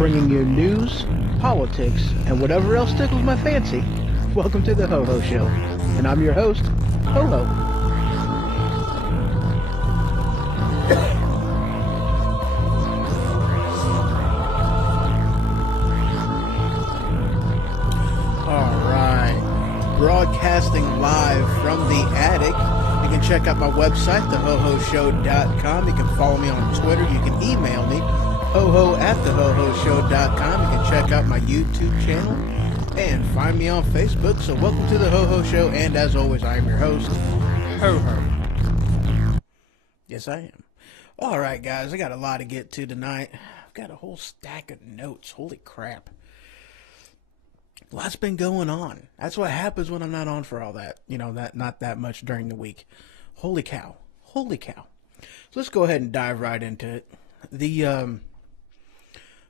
bringing you news, politics, and whatever else tickles my fancy. Welcome to the Ho Ho Show, and I'm your host, Ho Ho. Alright, broadcasting live from the attic. You can check out my website, thehohoshow.com. You can follow me on Twitter. You can email me, hoho@thehohoshow.com. You can check out my YouTube channel and find me on Facebook. So welcome to the Ho Ho Show, and as always, I am your host, Ho Ho. Yes, I am. Alright, guys, I got a lot to get to tonight. I've got a whole stack of notes. Holy crap. Lots been going on. That's what happens when I'm not on for all that. You know, not that much during the week. Holy cow. Holy cow. So let's go ahead and dive right into it. The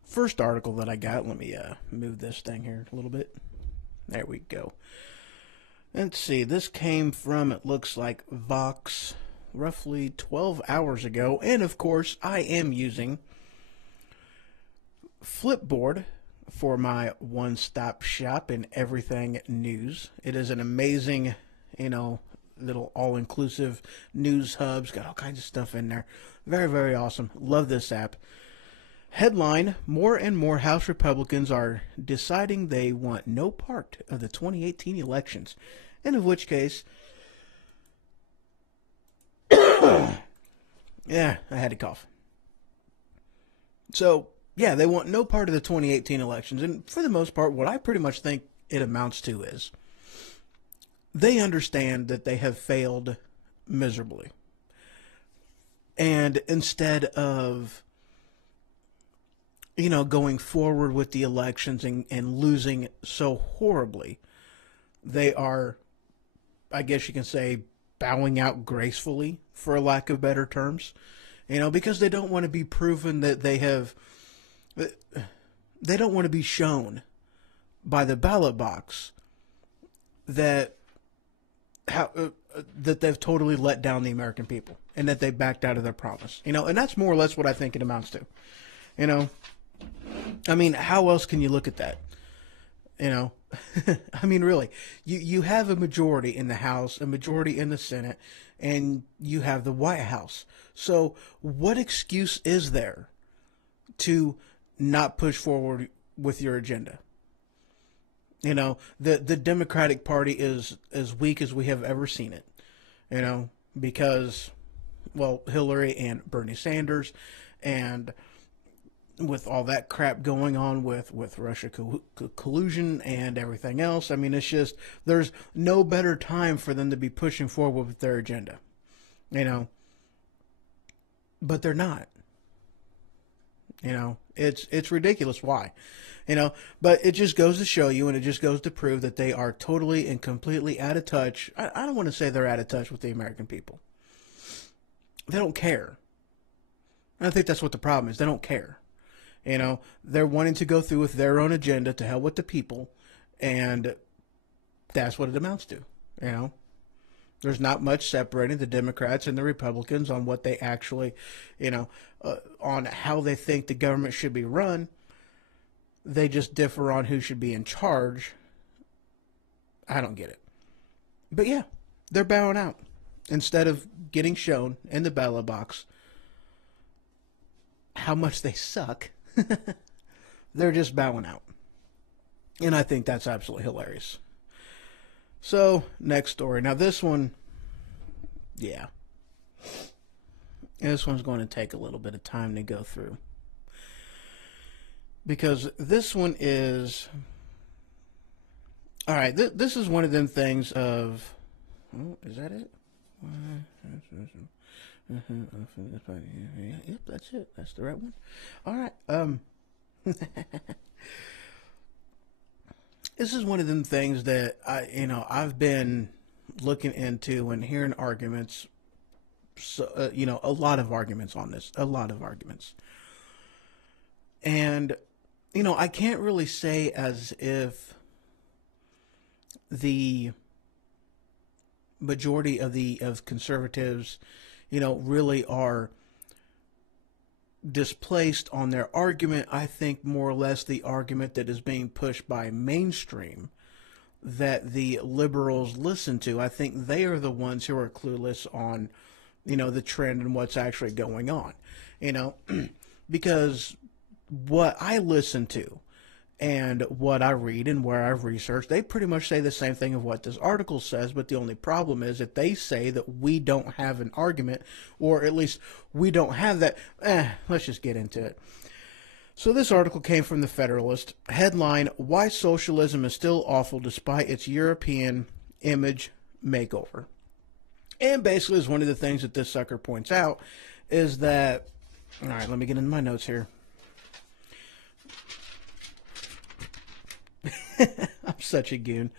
first article that I got, let me move this thing here a little bit. There we go. Let's see. This came from, it looks like, Vox roughly 12 hours ago. And, of course, I am using Flipboard for my one-stop shop in everything news. It is an amazing, little all-inclusive news hub. It's got all kinds of stuff in there. Very, very awesome. Love this app. Headline, more and more House Republicans are deciding they want no part of the 2018 elections. And of which case, yeah, I had to cough. So, yeah, they want no part of the 2018 elections. And for the most part, what I pretty much think it amounts to is they understand that they have failed miserably. And instead of, going forward with the elections and losing so horribly, they are, I guess you can say, bowing out gracefully, for a lack of better terms. Because they don't want to be proven that they have... They don't want to be shown by the ballot box that that they've totally let down the American people and that they backed out of their promise. And that's more or less what I think it amounts to. I mean, how else can you look at that? I mean, really, you have a majority in the House, a majority in the Senate, and you have the White House. So what excuse is there to not push forward with your agenda? The Democratic Party is as weak as we have ever seen it, because, well, Hillary and Bernie Sanders, and with all that crap going on with Russia collusion and everything else, I mean, it's just, there's no better time for them to be pushing forward with their agenda, but they're not. It's ridiculous why, but it just goes to show you, and it just goes to prove that they are totally and completely out of touch. I don't want to say they're out of touch with the American people. They don't care. And I think that's what the problem is. They don't care. They're wanting to go through with their own agenda to hell with the people, and that's what it amounts to, There's not much separating the Democrats and the Republicans on what they actually, on how they think the government should be run. They just differ on who should be in charge. I don't get it. But yeah, they're bowing out. Instead of getting shown in the ballot box how much they suck, they're just bowing out. And I think that's absolutely hilarious. So, next story. Now, this one, yeah. This one's going to take a little bit of time to go through. Because this one is... Alright, this is one of them things of... Oh, is that it? Yep, that's it. That's the right one. Alright, this is one of them things that I've been looking into and hearing arguments. So, a lot of arguments on this. A lot of arguments. And, I can't really say as if the majority of conservatives, really are displaced on their argument. I think more or less the argument that is being pushed by mainstream that the liberals listen to. I think they are the ones who are clueless on, the trend and what's actually going on, because what I listen to and what I read and where I've researched, they pretty much say the same thing of what this article says, but the only problem is that they say that we don't have an argument, or at least we don't have that. Let's just get into it. So this article came from the Federalist. Headline, Why Socialism is Still Awful Despite Its European Image Makeover. And basically is one of the things that this sucker points out is that, all right, let me get into my notes here. I'm such a goon.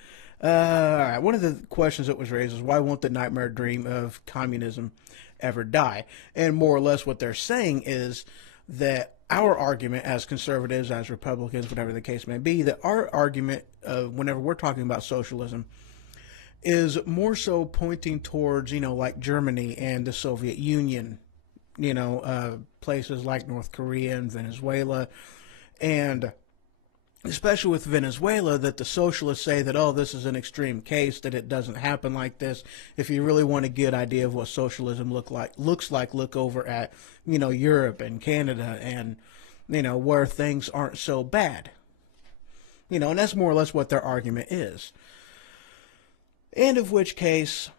All right. One of the questions that was raised is why won't the nightmare dream of communism ever die? And more or less what they're saying is that our argument as conservatives, as Republicans, whatever the case may be, that our argument whenever we're talking about socialism is more so pointing towards, like Germany and the Soviet Union, places like North Korea and Venezuela, and especially with Venezuela, that the socialists say that, oh, this is an extreme case, that it doesn't happen like this. If you really want a good idea of what socialism looks like, look over at, Europe and Canada and, where things aren't so bad. And that's more or less what their argument is. And of which case,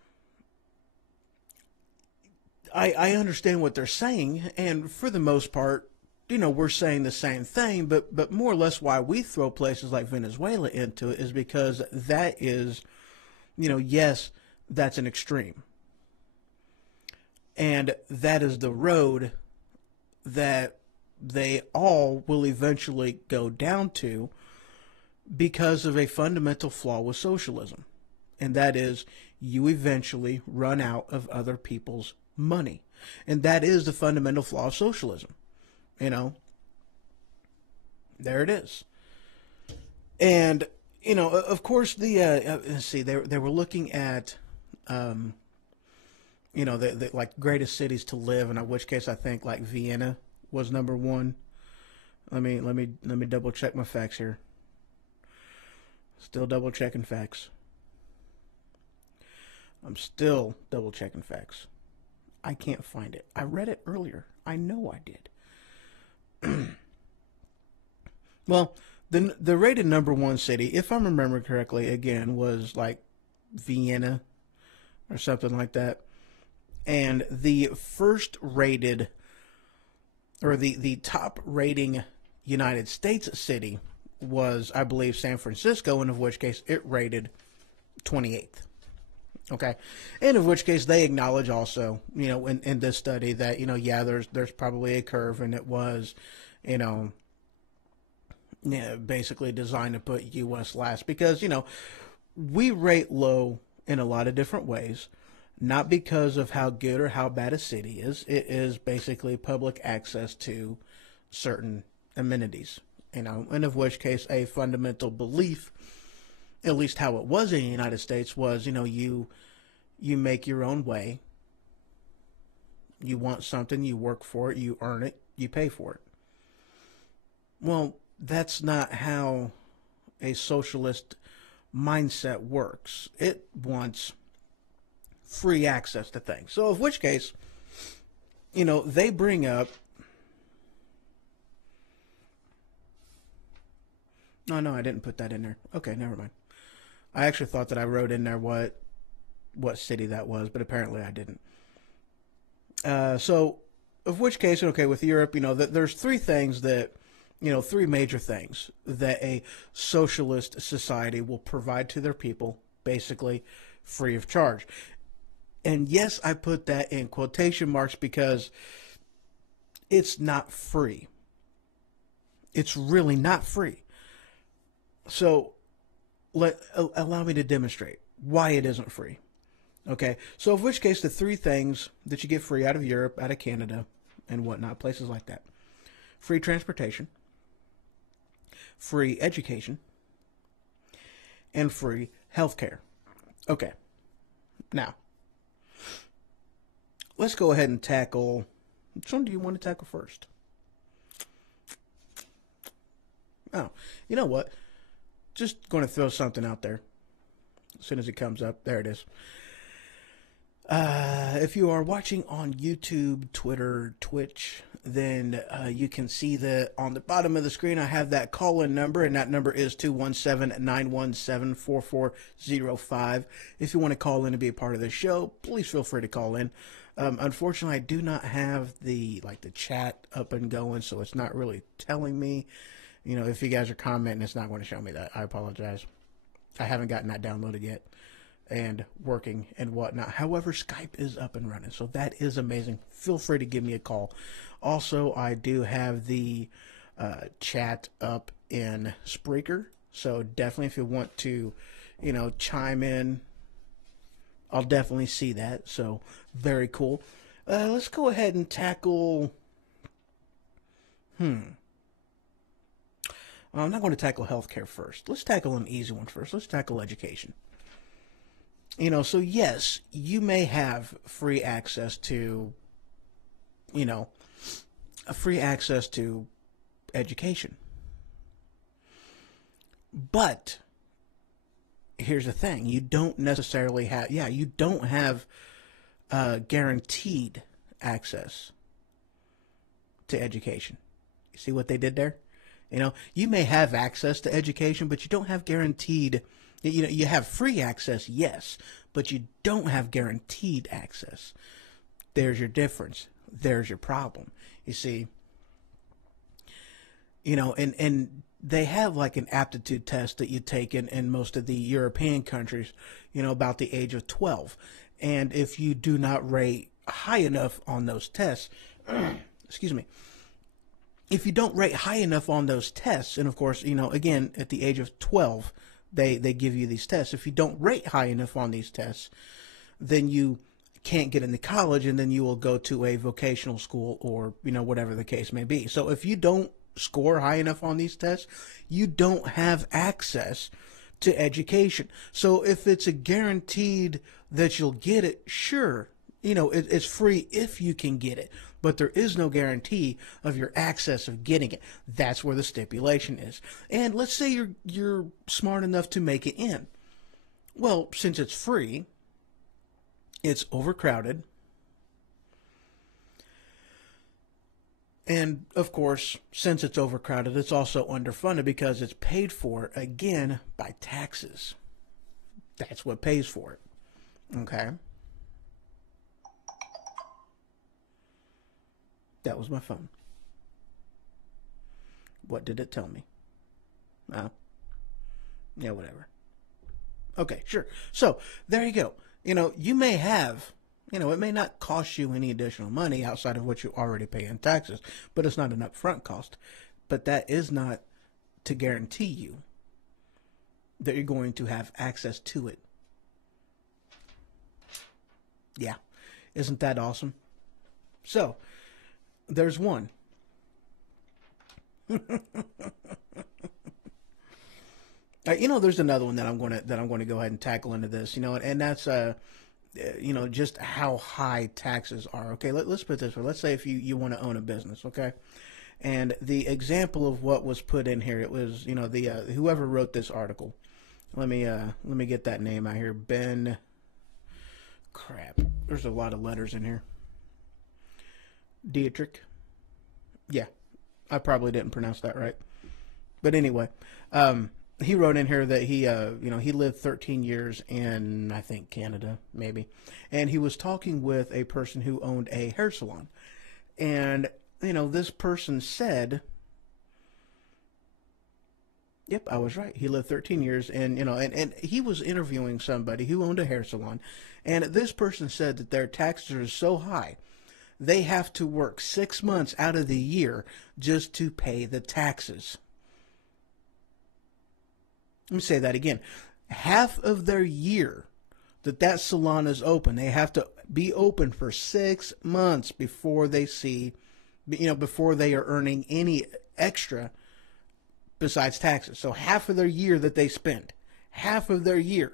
I understand what they're saying, and for the most part, we're saying the same thing, but more or less why we throw places like Venezuela into it is because that is, yes, that's an extreme. And that is the road that they all will eventually go down to because of a fundamental flaw with socialism. And that is you eventually run out of other people's money. And that is the fundamental flaw of socialism. There it is. And, of course, let's see, they were looking at, the like greatest cities to live, and in which case I think like Vienna was number one. Let me double check my facts here. Still double checking facts. I'm still double checking facts. I can't find it. I read it earlier. I know I did. Well, the rated number one city, if I'm remembering correctly, again, was like Vienna or something like that. And the first rated, or the top rating United States city was, I believe, San Francisco, and of which case it rated 28th. Okay, and of which case they acknowledge also, in this study that, there's probably a curve, and it was, basically designed to put U.S. last because, we rate low in a lot of different ways, not because of how good or how bad a city is. It is basically public access to certain amenities, and of which case a fundamental belief, at least how it was in the United States, was, you make your own way. You want something, you work for it, you earn it, you pay for it. Well, that's not how a socialist mindset works. It wants free access to things. So, of which case, they bring up, no, I didn't put that in there. Okay, never mind. I actually thought that I wrote in there what city that was, but apparently I didn't. So, of which case, okay, with Europe, there's three things that, three major things that a socialist society will provide to their people, basically free of charge. And yes, I put that in quotation marks because it's not free. It's really not free. So, allow me to demonstrate why it isn't free. Okay, so of which case the three things that you get free out of Europe, out of Canada, and whatnot, places like that. Free transportation, free education, and free healthcare. Okay, now, let's go ahead and tackle, which one do you want to tackle first? Oh, you know what? Just going to throw something out there. As soon as it comes up, there it is. If you are watching on YouTube, Twitter, Twitch, then you can see that on the bottom of the screen I have that call-in number, and that number is 217-917-4405. If you want to call in and be a part of the show, please feel free to call in. Unfortunately, I do not have the chat up and going, so it's not really telling me. You know, if you guys are commenting, it's not going to show me that. I apologize. I haven't gotten that downloaded yet and working and whatnot. However, Skype is up and running, so that is amazing. Feel free to give me a call. Also, I do have the chat up in Spreaker, so definitely if you want to, you know, chime in, I'll definitely see that. So very cool. Let's go ahead and tackle. I'm not going to tackle healthcare first. Let's tackle an easy one first. Let's tackle education. You know, so yes, you may have free access to, you know, free access to education. But here's the thing. You don't necessarily have, you don't have guaranteed access to education. You see what they did there? You know, you may have access to education, but you don't have guaranteed. You know, you have free access, yes, but you don't have guaranteed access. There's your difference. There's your problem. You see, you know, and they have like an aptitude test that you take in most of the European countries, you know, about the age of 12. And if you do not rate high enough on those tests, excuse me, if you don't rate high enough on those tests, and of course, you know, again, at the age of 12, they give you these tests. If you don't rate high enough on these tests, then you can't get into college, and then you will go to a vocational school or, you know, whatever the case may be. So if you don't score high enough on these tests, you don't have access to education. So if it's a guaranteed that you'll get it, sure, you know, it's free if you can get it, but there is no guarantee of your access of getting it. That's where the stipulation is. And let's say you're smart enough to make it in. Well, since it's free, it's overcrowded. And of course, since it's overcrowded, it's also underfunded because it's paid for, again, by taxes. That's what pays for it. Okay? That was my phone. What did it tell me? Yeah, whatever. Okay, sure. So, there you go. You know, you may have, you know, it may not cost you any additional money outside of what you already pay in taxes, but it's not an upfront cost. But that is not to guarantee you that you're going to have access to it. Yeah. Isn't that awesome? So, there's one. You know, there's another one that I'm going to go ahead and tackle into this. You know, and that's you know, just how high taxes are. Okay, let's put it this way. Let's say if you want to own a business, okay, and the example of what was put in here, it was, you know, the whoever wrote this article. Let me get that name out here. Ben. Crap. There's a lot of letters in here. Dietrich. Yeah, I probably didn't pronounce that right. But anyway, he wrote in here that he, you know, he lived 13 years in, I think, Canada, maybe. And he was talking with a person who owned a hair salon. And, you know, this person said, yep, I was right. He lived 13 years, and, you know, and he was interviewing somebody who owned a hair salon. And this person said that their taxes are so high, they have to work 6 months out of the year just to pay the taxes. Let me say that again. Half of their year that salon is open, they have to be open for 6 months before they see, you know, before they are earning any extra besides taxes. So half of their year that they spend, half of their year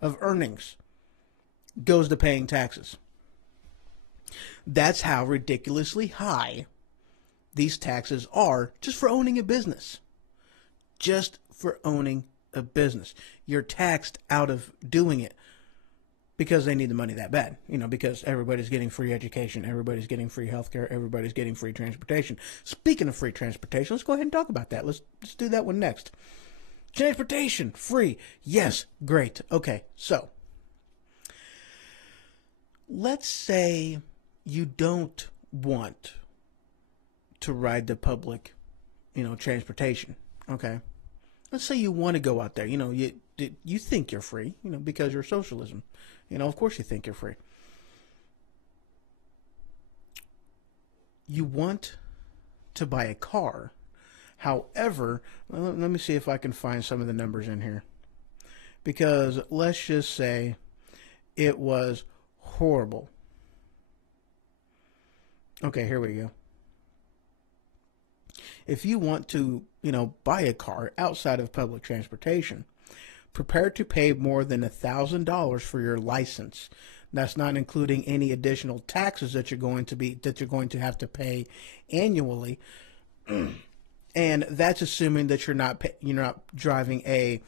of earnings goes to paying taxes. That's how ridiculously high these taxes are just for owning a business. just for owning a business. You're taxed out of doing it because they need the money that bad. Because everybody's getting free education, everybody's getting free healthcare, everybody's getting free transportation. Speaking of free transportation, let's go ahead and talk about that. Let's do that one next. Transportation, free. Yes, great. Okay, so let's say you don't want to ride the public, transportation. Okay. Let's say you want to go out there. You think you're free, because you're socialism. Of course you think you're free. You want to buy a car. However, let me see if I can find some of the numbers in here. Because let's just say it was horrible. Okay, here we go. If you want to, buy a car outside of public transportation, prepare to pay more than $1,000 for your license. That's not including any additional taxes that you're going to have to pay annually. And that's assuming that you're not driving a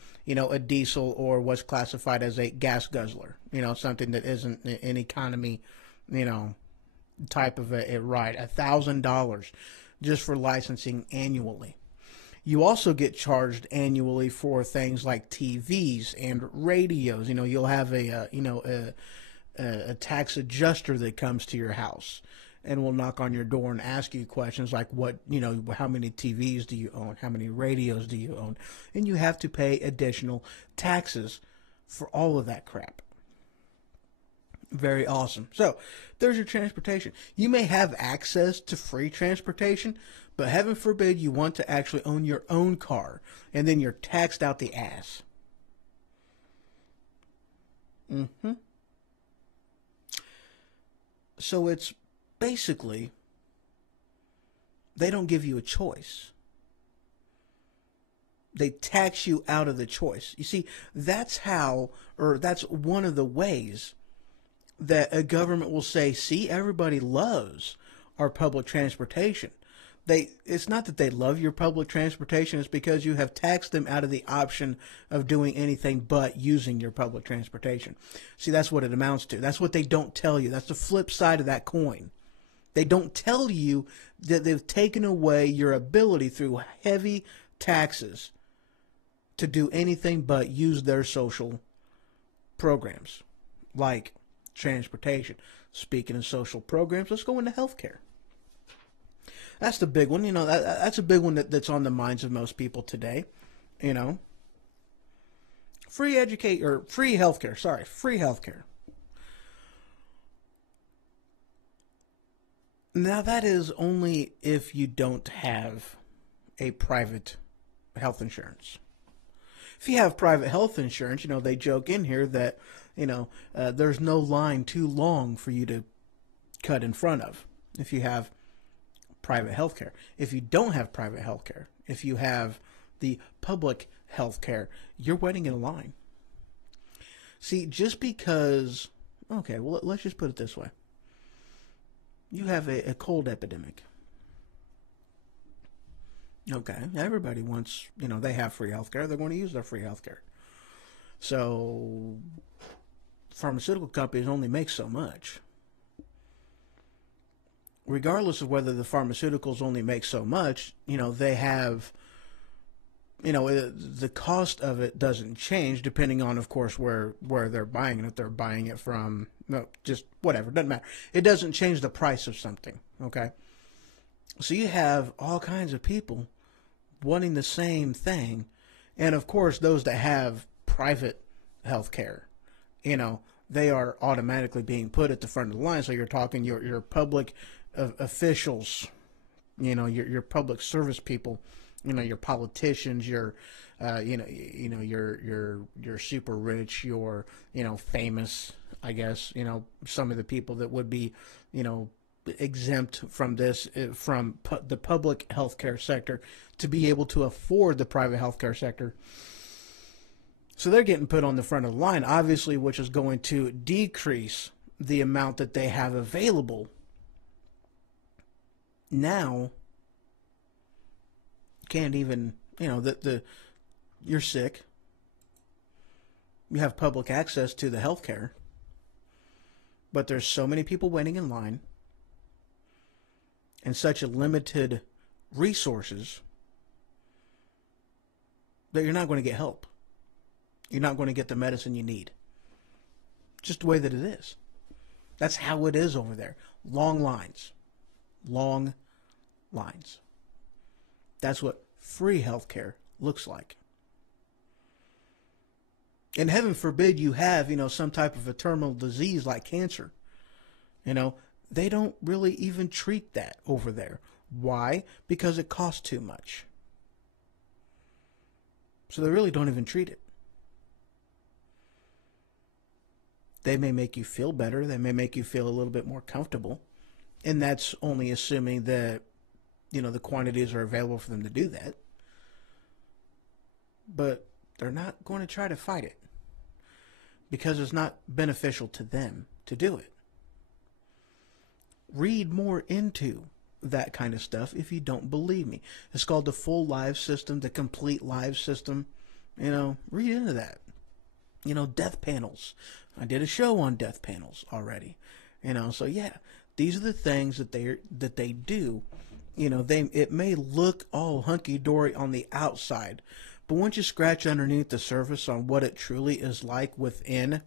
diesel or what's classified as a gas guzzler, something that isn't an economy, type of a ride. $1,000 just for licensing annually. You also get charged annually for things like TVs and radios. You'll have a tax adjuster that comes to your house and will knock on your door and ask you questions like how many TVs do you own? How many radios do you own? And you have to pay additional taxes for all of that crap. Very awesome. So there's your transportation. You may have access to free transportation, but heaven forbid you want to actually own your own car, and then you're taxed out the ass. So it's basically, they don't give you a choice. They tax you out of the choice. You see, that's one of the ways that a government will say, see, everybody loves our public transportation. It's not that they love your public transportation, it's because you have taxed them out of the option of doing anything but using your public transportation. See, that's what it amounts to. That's what they don't tell you. That's the flip side of that coin. They don't tell you that they've taken away your ability through heavy taxes to do anything but use their social programs, like transportation. Speaking of social programs, let's go into healthcare. That's the big one. That's a big one that's on the minds of most people today. Free healthcare. Sorry, free healthcare. Now that is only if you don't have a private health insurance. If you have private health insurance, they joke in here that, there's no line too long for you to cut in front of if you have private health care. If you don't have private health care, if you have the public health care, you're waiting in a line. See, just because, okay, well, let's just put it this way. You have a cold epidemic. Okay, everybody wants, they have free health care. They're going to use their free health care. So pharmaceutical companies only make so much. Regardless of whether the pharmaceuticals only make so much, they have, the cost of it doesn't change depending on, of course, where they're buying it. If they're buying it from, just whatever, doesn't matter. It doesn't change the price of something, okay? So you have all kinds of people wanting the same thing. And, of course, those that have private health care, they are automatically being put at the front of the line. So you're talking your public officials, your public service people, your politicians, your super rich, your famous, I guess, some of the people that would be, exempt from this, from the public healthcare sector, to be able to afford the private healthcare sector. So they're getting put on the front of the line, obviously, which is going to decrease the amount that they have available. Now, can't even You know, you're sick. You have public access to the health care. But there's so many people waiting in line and such a limited resources that you're not going to get help. You're not going to get the medicine you need. Just the way that it is. That's how it is over there. Long lines. Long lines. That's what free healthcare looks like. And heaven forbid you have, some type of a terminal disease like cancer. They don't really even treat that over there. Why? Because it costs too much. So they really don't even treat it. They may make you feel better. They may make you feel a little bit more comfortable. And that's only assuming that, the quantities are available for them to do that. But they're not going to try to fight it because it's not beneficial to them to do it. Read more into that kind of stuff if you don't believe me. It's called the full live system, the complete live system. Read into that. Death panels. I did a show on death panels already. So yeah, these are the things that they do. It may look all hunky-dory on the outside, but once you scratch underneath the surface on what it truly is like within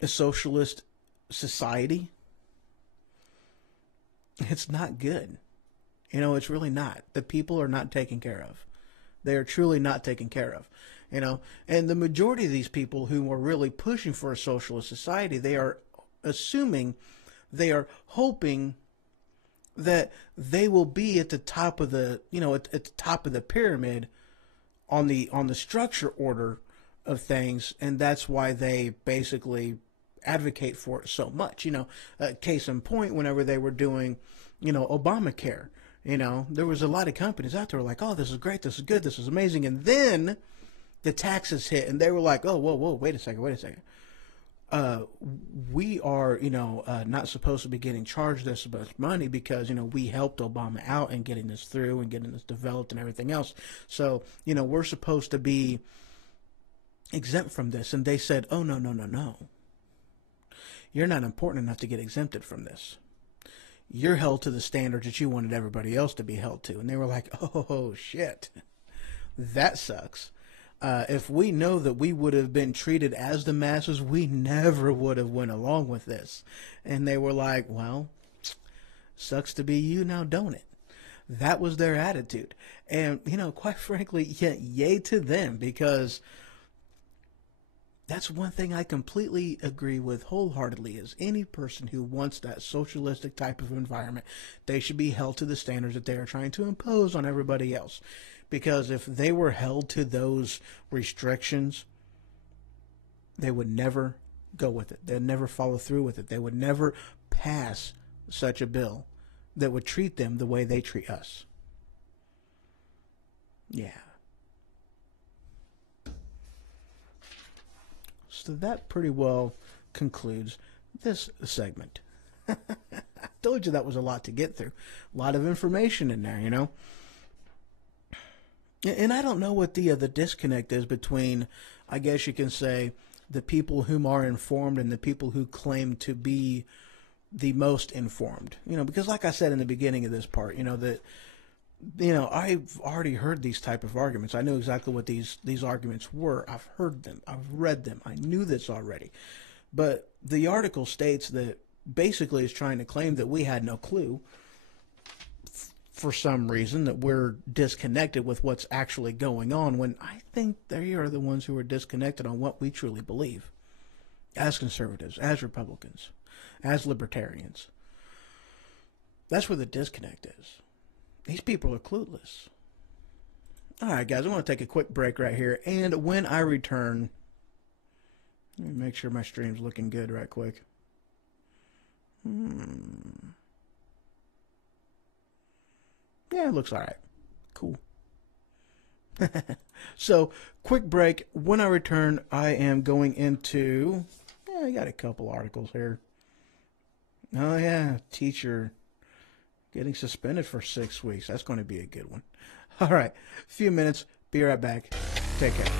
a socialist society, it's not good. It's really not. The people are not taken care of. They are truly not taken care of. And the majority of these people who are really pushing for a socialist society, they are assuming, they are hoping that they will be at the top of the, at the top of the pyramid on the structure order of things, and that's why they basically advocate for it so much. Case in point, whenever they were doing, Obamacare, there was a lot of companies out there like, oh, this is great, this is good, this is amazing, and then the taxes hit, and they were like, oh, whoa, wait a second. We are, not supposed to be getting charged this much money because, we helped Obama out in getting this through and getting this developed and everything else. So, we're supposed to be exempt from this. And they said, oh, no. You're not important enough to get exempted from this. You're held to the standards that you wanted everybody else to be held to. And they were like, oh, shit, that sucks. If we know that we would have been treated as the masses, we never would have went along with this. And they were like, well, sucks to be you now, don't it? That was their attitude. And, quite frankly, yay to them, because that's one thing I completely agree with wholeheartedly, is any person who wants that socialistic type of environment, they should be held to the standards that they are trying to impose on everybody else. Because if they were held to those restrictions, they would never go with it. They'd never follow through with it. They would never pass such a bill that would treat them the way they treat us. Yeah. So that pretty well concludes this segment. I told you that was a lot to get through. A lot of information in there, And I don't know what the disconnect is between, I guess you can say, the people whom are informed and the people who claim to be the most informed. Because like I said in the beginning of this part, that, I've already heard these type of arguments. I knew exactly what these arguments were. I've heard them. I've read them. I knew this already. But the article states that basically is trying to claim that we had no clue, for some reason, that we're disconnected with what's actually going on, when I think they are the ones who are disconnected on what we truly believe as conservatives, as Republicans, as libertarians. That's where the disconnect is. These people are clueless. All right, guys, I want to take a quick break right here, and when I return, let me make sure my stream's looking good right quick. Yeah, it looks all right. Cool. So, quick break. When I return, I am going into... I got a couple articles here. Oh, yeah. Teacher getting suspended for 6 weeks. That's going to be a good one. All right, a few minutes. Be right back. Take care.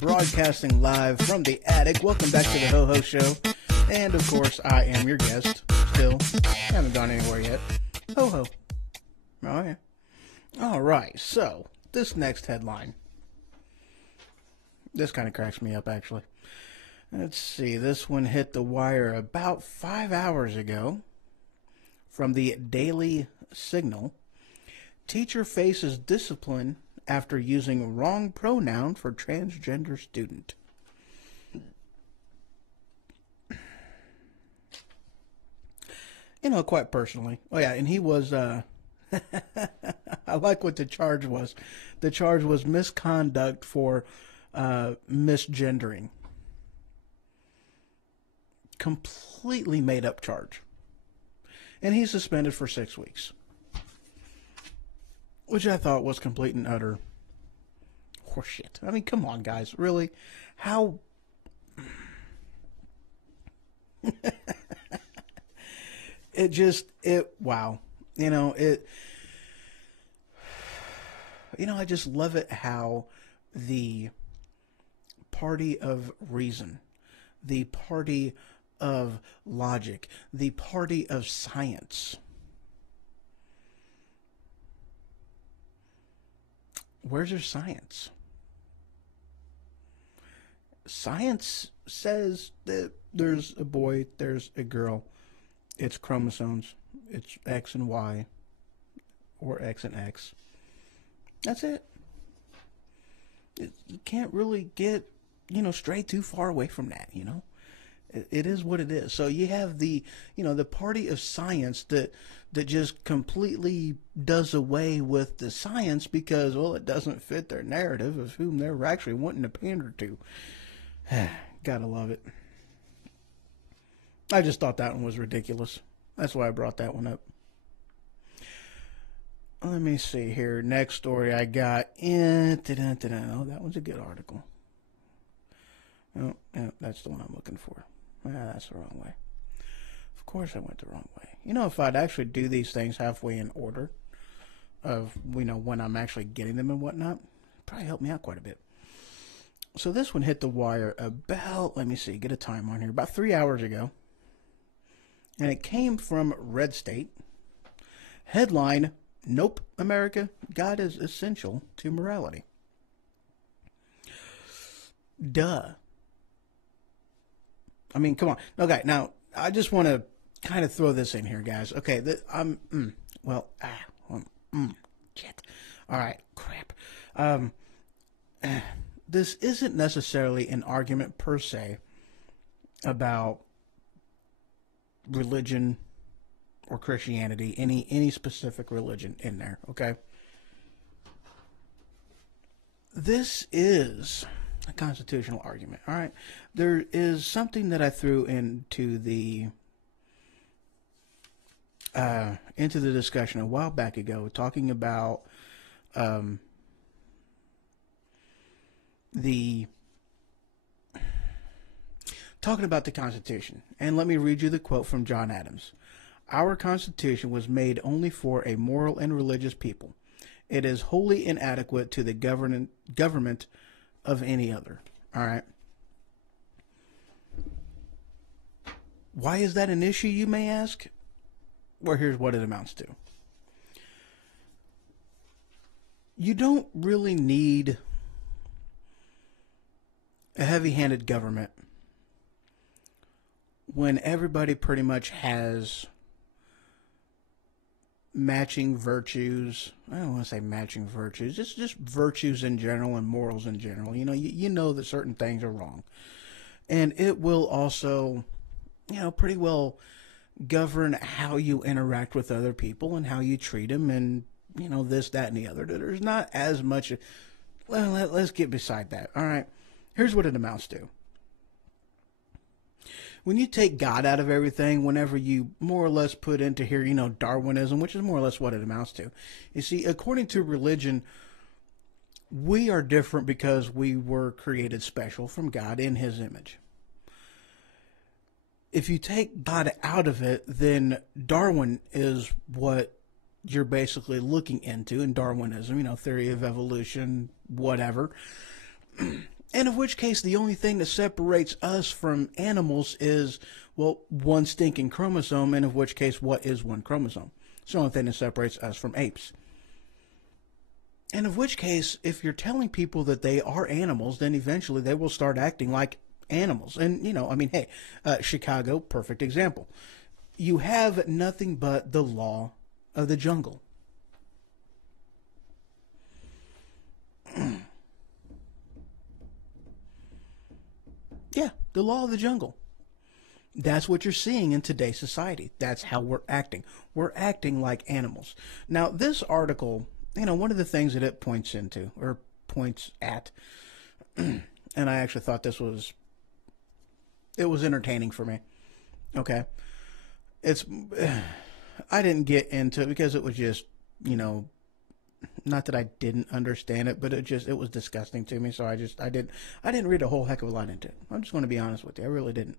Broadcasting live from the attic. Welcome back to the Ho Ho Show. And of course, I am your guest. Still, haven't gone anywhere yet. Ho Ho. Oh, yeah. Alright, so, this next headline. This kind of cracks me up, actually. Let's see, this one hit the wire about 5 hours ago from the Daily Signal. Teacher faces discipline after using wrong pronoun for transgender student. You know, quite personally. Oh, yeah, and he was, I like what the charge was. The charge was misconduct for misgendering. Completely made up charge. And he's suspended for 6 weeks. Which I thought was complete and utter horseshit. I mean, come on, guys. Really? How... wow. I just love it how the party of reason, the party of logic, the party of science... Where's your science? Science says that there's a boy, there's a girl. It's chromosomes. It's X and Y. Or X and X. That's it. You can't really get, stray too far away from that, It is what it is. So you have the party of science that just completely does away with the science because, well, it doesn't fit their narrative of whom they're actually wanting to pander to. Gotta love it. I just thought that one was ridiculous. That's why I brought that one up. Let me see here. Next story I got in. Oh, that one's a good article. Oh, yeah, that's the one I'm looking for. That's the wrong way. Of course I went the wrong way. You know, if I'd actually do these things halfway in order of, when I'm actually getting them and whatnot, it'd probably help me out quite a bit. So this one hit the wire about, let me see, get a time on here, about 3 hours ago. And it came from Red State. Headline, Nope, America, God is essential to morality. Duh. I mean, come on. Okay, now, I just want to kind of throw this in here, guys. Okay, shit. All right, crap. This isn't necessarily an argument per se about religion or Christianity, any specific religion in there, okay? This is a constitutional argument, all right? There is something that I threw into the discussion a while back ago, talking about the Constitution. And let me read you the quote from John Adams. Our Constitution was made only for a moral and religious people. It is wholly inadequate to the government of any other. All right. Why is that an issue, you may ask? Well, here's what it amounts to. You don't really need a heavy-handed government when everybody pretty much has matching virtues. I don't want to say matching virtues, just virtues in general and morals in general. You know that certain things are wrong. And it will also, pretty well govern how you interact with other people and how you treat them and, this, that, and the other. There's not as much. Well, let's get beside that. All right. Here's what it amounts to. When you take God out of everything, whenever you more or less put into here, Darwinism, which is more or less what it amounts to. You see, according to religion, we are different because we were created special from God in His image. If you take God out of it, then Darwin is what you're basically looking into in Darwinism, theory of evolution, whatever. And in which case, the only thing that separates us from animals is, one stinking chromosome, and in which case, what is one chromosome? It's the only thing that separates us from apes. And in which case, if you're telling people that they are animals, then eventually they will start acting like animals. And, hey, Chicago, perfect example. You have nothing but the law of the jungle. Yeah, the law of the jungle. That's what you're seeing in today's society. That's how we're acting. We're acting like animals. Now, this article, one of the things that it points at, and I actually thought it was entertaining for me. Okay. I didn't get into it because it was just, not that I didn't understand it, but it was disgusting to me. So I didn't read a whole heck of a lot into it. I'm just going to be honest with you. I really didn't.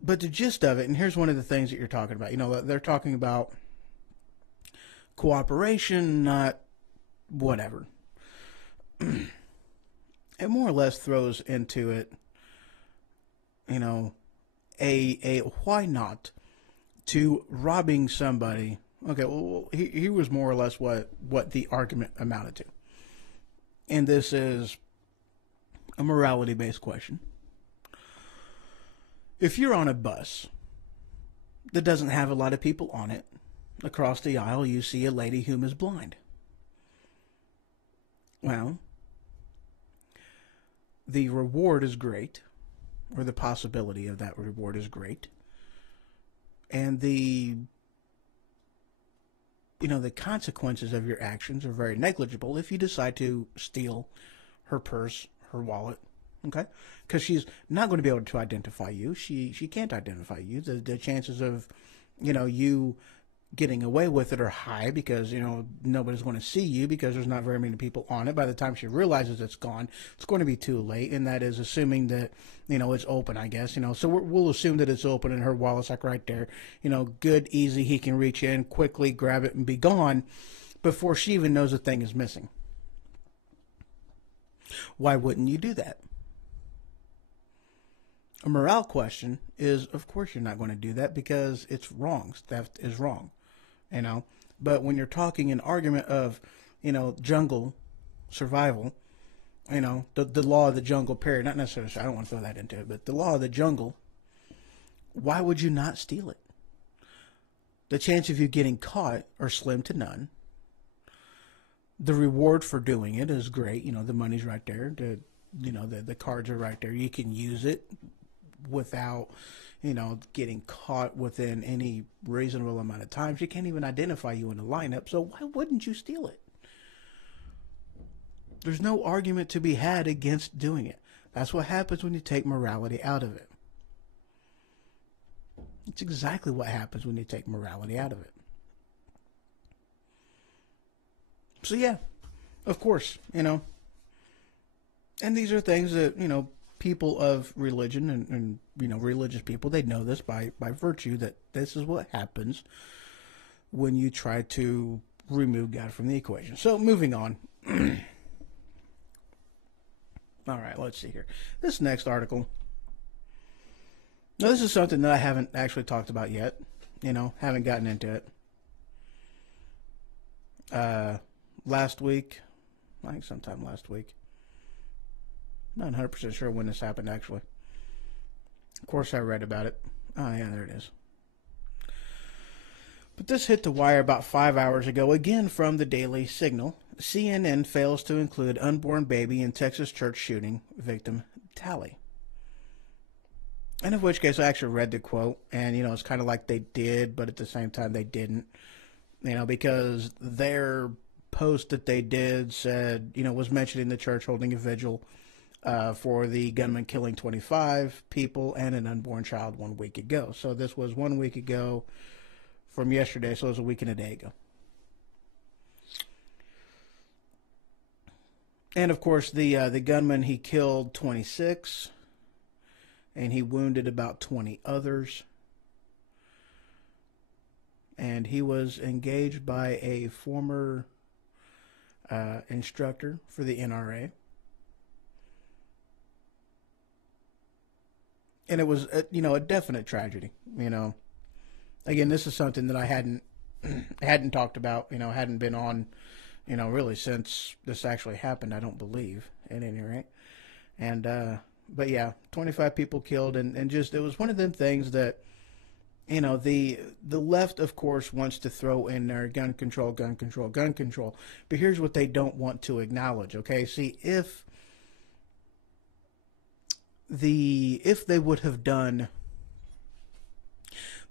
But the gist of it, and here's one of the things that you're talking about. They're talking about cooperation, not whatever. It more or less throws into it, a why not to robbing somebody. Okay, well, he was more or less what the argument amounted to. And this is a morality-based question. If you're on a bus that doesn't have a lot of people on it, across the aisle you see a lady whom is blind. Well, the reward is great, or the possibility of that reward is great. And the consequences of your actions are very negligible if you decide to steal her purse, her wallet, okay? Because she's not going to be able to identify you. She can't identify you. The chances of, you getting away with it are high because, nobody's going to see you because there's not very many people on it. By the time she realizes it's gone, it's going to be too late. And that is assuming that, it's open, I guess, so we'll assume that it's open and her wallet's like right there, good, easy. He can reach in quickly, grab it and be gone before she even knows the thing is missing. Why wouldn't you do that? A morale question is, of course, you're not going to do that because it's wrong. Theft is wrong, But when you're talking an argument of, jungle survival, the law of the jungle, period, not necessarily, I don't want to throw that into it, but the law of the jungle, why would you not steal it? The chance of you getting caught are slim to none. The reward for doing it is great. The money's right there. The cards are right there. You can use it without, getting caught within any reasonable amount of time. She can't even identify you in the lineup. So why wouldn't you steal it? There's no argument to be had against doing it. That's what happens when you take morality out of it. It's exactly what happens when you take morality out of it. So yeah, of course, and these are things that, people of religion and religious people, they know this by virtue that this is what happens when you try to remove God from the equation. So moving on. All right, let's see here. This next article. Now, this is something that I haven't actually talked about yet. Haven't gotten into it. Last week, I think sometime last week. Not 100% sure when this happened, actually. Of course, I read about it. Oh, yeah, there it is. But this hit the wire about 5 hours ago, again from the Daily Signal. CNN fails to include unborn baby in Texas church shooting victim tally. And of which case, I actually read the quote, and, it's kind of like they did, but at the same time, they didn't. Because their post that they did said, was mentioning the church holding a vigil for the gunman killing 25 people and an unborn child 1 week ago. So this was 1 week ago from yesterday, so it was a week and a day ago. And of course, the gunman, he killed 26, and he wounded about 20 others. And he was engaged by a former instructor for the NRA. And it was, a definite tragedy. Again, this is something that I hadn't talked about. Hadn't been on, really since this actually happened. I don't believe, at any rate. And but yeah, 25 people killed, and just it was one of them things that, the left, of course, wants to throw in there gun control, gun control, gun control. But here's what they don't want to acknowledge. Okay, see, if they would have done,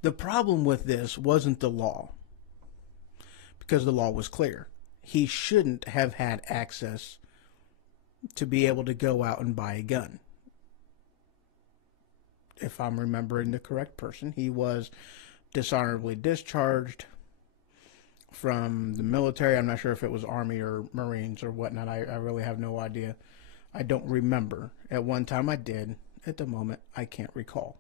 the problem with this wasn't the law, because the law was clear. He shouldn't have had access to be able to go out and buy a gun. If I'm remembering the correct person, he was dishonorably discharged from the military. I'm not sure if it was Army or Marines or whatnot. I really have no idea. I don't remember. At one time I did. At the moment, I can't recall.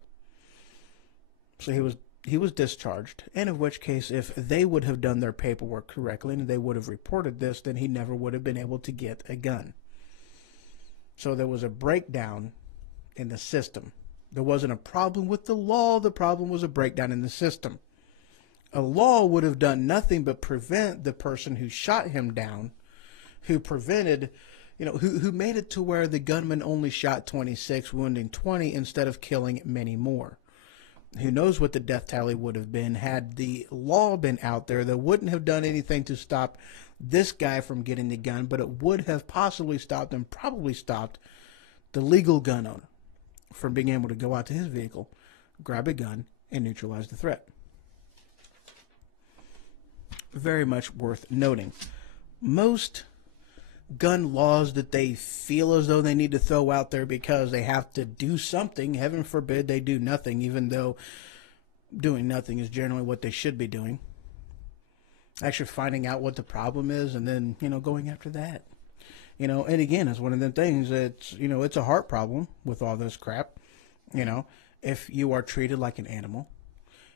So he was discharged, and in which case, if they would have done their paperwork correctly and they would have reported this, then he never would have been able to get a gun. So there was a breakdown in the system. There wasn't a problem with the law. The problem was a breakdown in the system. A law would have done nothing but prevent the person who shot him down, who prevented, who made it to where the gunman only shot 26, wounding 20 instead of killing many more. Who knows what the death tally would have been had the law been out there that wouldn't have done anything to stop this guy from getting the gun, but it would have possibly stopped and probably stopped the legal gun owner from being able to go out to his vehicle, grab a gun, and neutralize the threat. Very much worth noting. Most gun laws that they feel as though they need to throw out there because they have to do something, heaven forbid they do nothing, even though doing nothing is generally what they should be doing. actually finding out what the problem is and then, going after that. And again, it's one of them things. It's a heart problem with all this crap. If you are treated like an animal,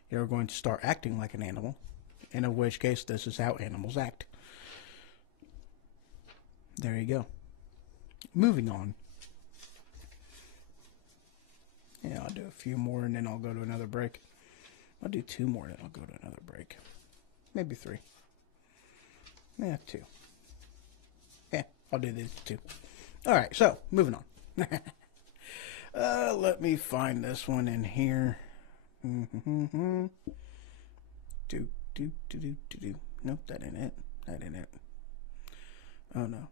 you're going to start acting like an animal, and in which case, this is how animals act. There you go. Moving on. Yeah, I'll do a few more and then I'll go to another break. I'll do 2 more and then I'll go to another break. Maybe 3. Yeah, 2. Yeah, I'll do these 2. Alright, so, moving on. Let me find this one in here. Do. Nope, that ain't it. That ain't it. Oh no.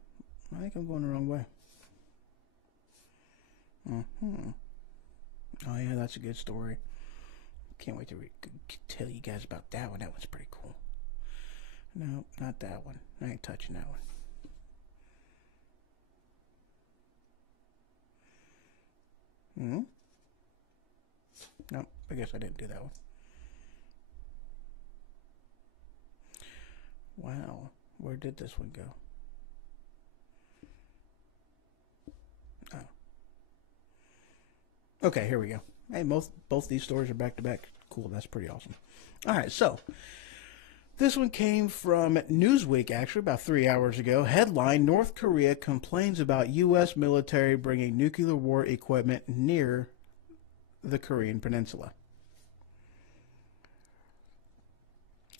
I think I'm going the wrong way. Oh yeah, that's a good story. Can't wait to tell you guys about that one. That one's pretty cool. No, not that one. I ain't touching that one. No, I guess I didn't do that one. Wow, where did this one go? Oh. Okay, here we go. Hey, both these stories are back to back. Cool, that's pretty awesome. All right, so this one came from Newsweek, actually, about 3 hours ago. Headline: North Korea complains about U.S. military bringing nuclear war equipment near the Korean Peninsula.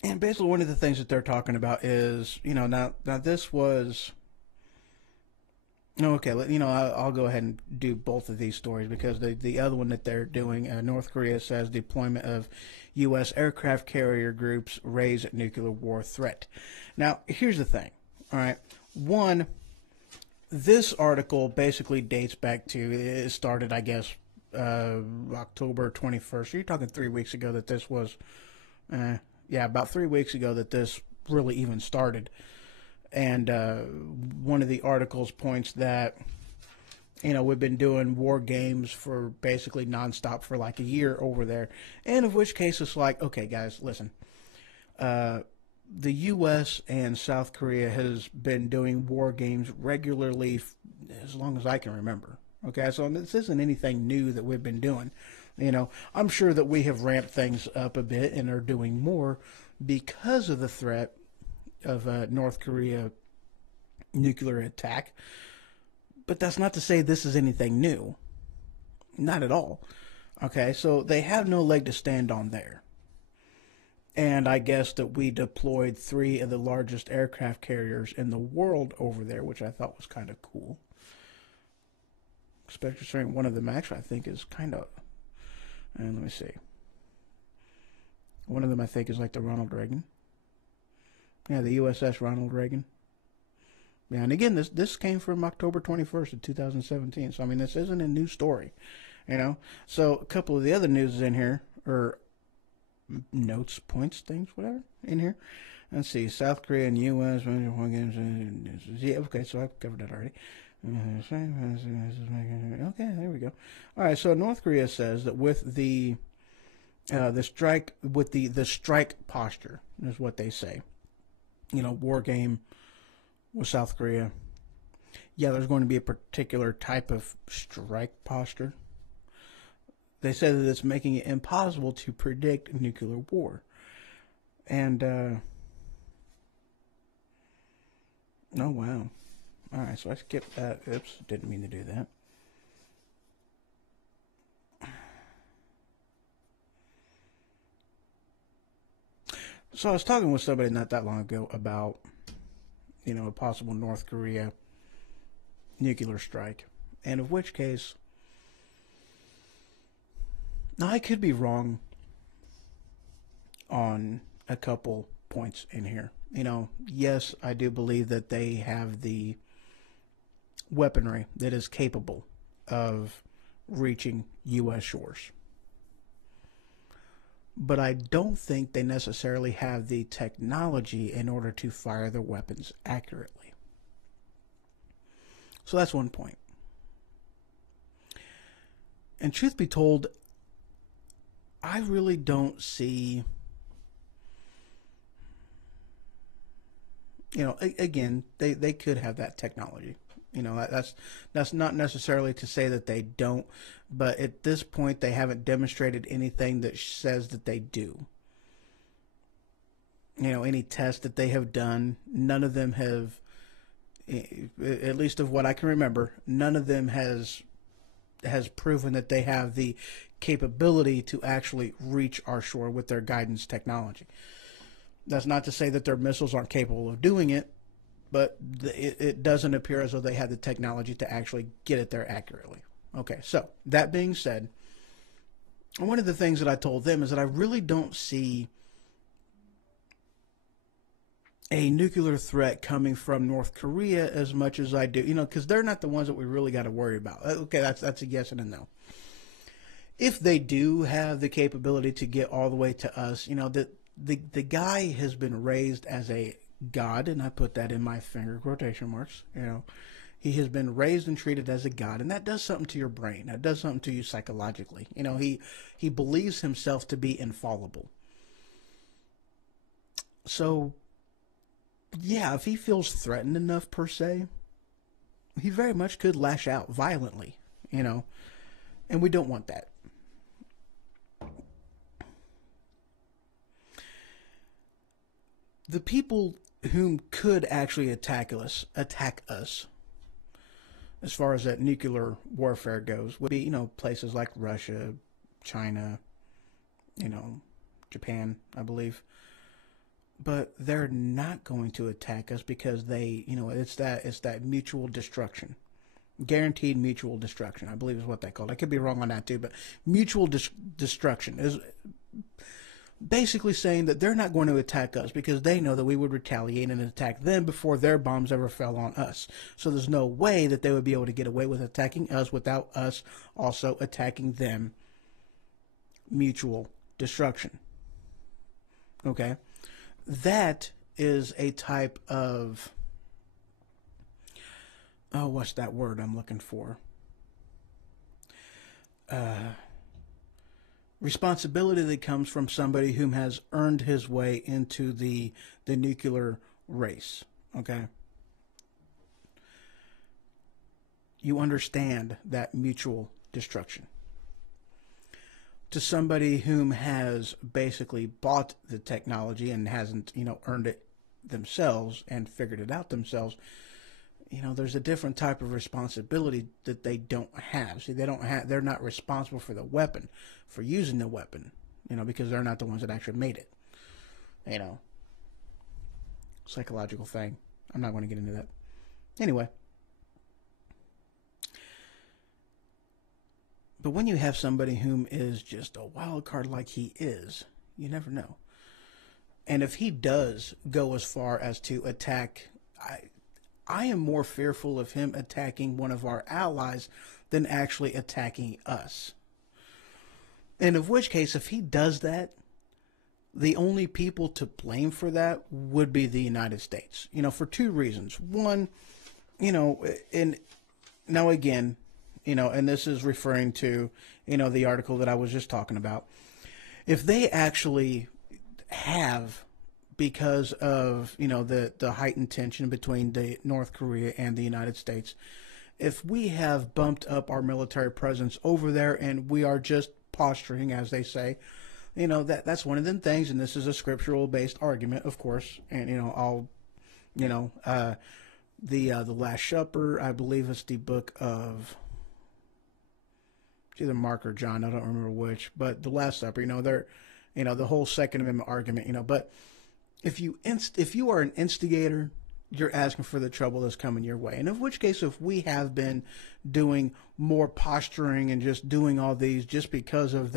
And basically one of the things that they're talking about is, now this was... Okay, I'll go ahead and do both of these stories because the other one that they're doing, North Korea says deployment of U.S. aircraft carrier groups raise nuclear war threat. Now, here's the thing, all right? One, this article basically dates back to, it started, I guess, October 21st. So you're talking 3 weeks ago that this was, about 3 weeks ago that this really even started. And one of the articles points that, we've been doing war games for basically nonstop for like a year over there. And of which case it's like, okay, guys, listen. The U.S. and South Korea has been doing war games regularly as long as I can remember. Okay, so this isn't anything new that we've been doing. I'm sure that we have ramped things up a bit and are doing more because of the threat of North Korea nuclear attack. But that's not to say this is anything new. Not at all. Okay, so they have no leg to stand on there. And I guess that we deployed 3 of the largest aircraft carriers in the world over there, which I thought was kind of cool. Especially considering one of them actually I think is kind of... And let me see. One of them I think is like the Ronald Reagan. Yeah, the USS Ronald Reagan. Yeah, and again, this came from October 21st of 2017. So, I mean, this isn't a new story, So, a couple of the other news in here, or notes, points, things, whatever, in here. Let's see, South Korea and U.S. Yeah, okay, so I've covered that already. Okay, there we go. All right, so North Korea says that with the strike, with the strike posture, is what they say. War game with South Korea. Yeah, there's going to be a particular type of strike posture. They say that it's making it impossible to predict nuclear war. And, oh, wow. All right, so I skipped that. Oops, didn't mean to do that. So I was talking with somebody not that long ago about, a possible North Korea nuclear strike. And of which case, now I could be wrong on a couple points in here. Yes, I do believe that they have the weaponry that is capable of reaching U.S. shores. But I don't think they necessarily have the technology in order to fire their weapons accurately. So that's one point. And truth be told, I really don't see Again, they could have that technology. That's not necessarily to say that they don't, but at this point, they haven't demonstrated anything that says that they do. Any tests that they have done, none of them have, at least of what I can remember, none of them has proven that they have the capability to actually reach our shore with their guidance technology. That's not to say that their missiles aren't capable of doing it, but it doesn't appear as though they have the technology to actually get it there accurately. Okay, so that being said, one of the things that I told them is that I really don't see a nuclear threat coming from North Korea as much as I do, because they're not the ones that we really got to worry about. Okay, that's a yes and a no. If they do have the capability to get all the way to us, the guy has been raised as a god, and I put that in my finger quotation marks. He has been raised and treated as a god, and that does something to your brain. That does something to you psychologically. He believes himself to be infallible. So, yeah, if he feels threatened enough per se, he very much could lash out violently, and we don't want that. The people whom could actually attack us, as far as that nuclear warfare goes, would be, places like Russia, China, Japan, I believe. But they're not going to attack us because they, it's that mutual destruction. Guaranteed mutual destruction, I believe is what they call it. I could be wrong on that too, but mutual destruction is basically saying that they're not going to attack us because they know that we would retaliate and attack them before their bombs ever fell on us. So there's no way that they would be able to get away with attacking us without us also attacking them. Mutual destruction. Okay? That is a type of, what's that word I'm looking for? Responsibility that comes from somebody whom has earned his way into the nuclear race. Okay? You understand that mutual destruction. To somebody whom has basically bought the technology and hasn't, earned it themselves and figured it out themselves, there's a different type of responsibility that they don't have. See, they're not responsible for the weapon, for using the weapon, because they're not the ones that actually made it. Psychological thing. I'm not going to get into that. Anyway. But when you have somebody whom is just a wild card like he is, you never know. And if he does go as far as to attack, I am more fearful of him attacking one of our allies than actually attacking us. And of which case, if he does that, the only people to blame for that would be the United States. For two reasons. One, and now again, and this is referring to, the article that I was just talking about. If they actually have, because of, the heightened tension between the North Korea and the United States, if we have bumped up our military presence over there and we are just posturing, as they say, that's one of them things, and this is a scriptural-based argument, of course, and, the Last Supper, I believe it's the book of, it's either Mark or John, I don't remember which, but the Last Supper, the whole Second Amendment argument, but if you are an instigator, you're asking for the trouble that's coming your way. And in which case, if we have been doing more posturing and just doing all these just because of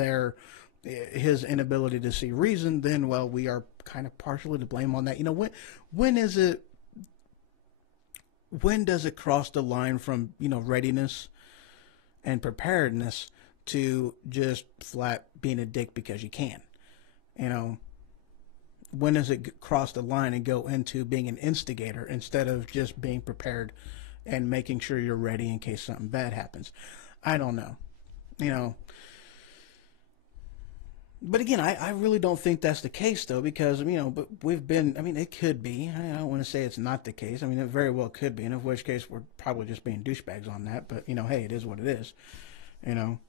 his inability to see reason, then, well, we are kind of partially to blame on that. When does it cross the line from, readiness and preparedness to just flat being a dick because you can? When does it cross the line and go into being an instigator instead of just being prepared and making sure you're ready in case something bad happens? I don't know. But again, I really don't think that's the case, though, because, but we've been, I mean, it could be. I don't want to say it's not the case. I mean, it very well could be, and in which case we're probably just being douchebags on that. But, hey, it is what it is, you know.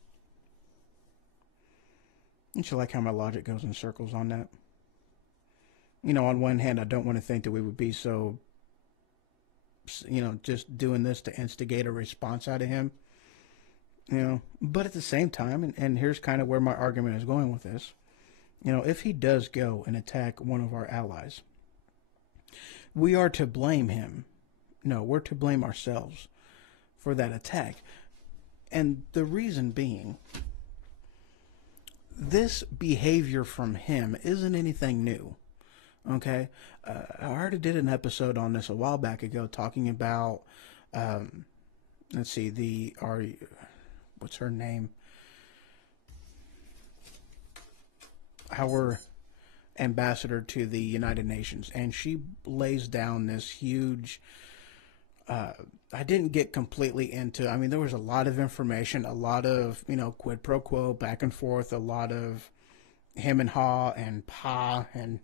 Don't you like how my logic goes in circles on that? On one hand, I don't want to think that we would be so, just doing this to instigate a response out of him. But at the same time, and here's kind of where my argument is going with this, if he does go and attack one of our allies, we are to blame him. No, we're to blame ourselves for that attack. And the reason being, this behavior from him isn't anything new. Okay? I already did an episode on this a while back ago talking about, let's see, what's her name? Our ambassador to the United Nations. And she lays down this huge, I didn't get completely into, I mean, there was a lot of information, a lot of, quid pro quo, back and forth, a lot of him and ha and pa, and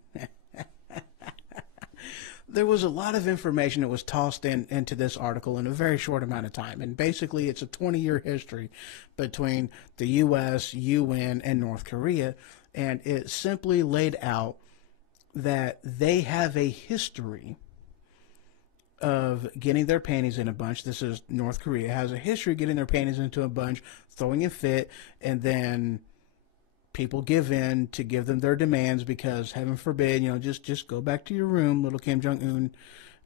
there was a lot of information that was tossed into this article in a very short amount of time. And basically, it's a 20-year history between the U.S., UN, and North Korea. And it simply laid out that they have a history of getting their panties in a bunch. This is North Korea has a history of getting their panties into a bunch, throwing a fit, and then people give in to give them their demands because, heaven forbid, just go back to your room, little Kim Jong-un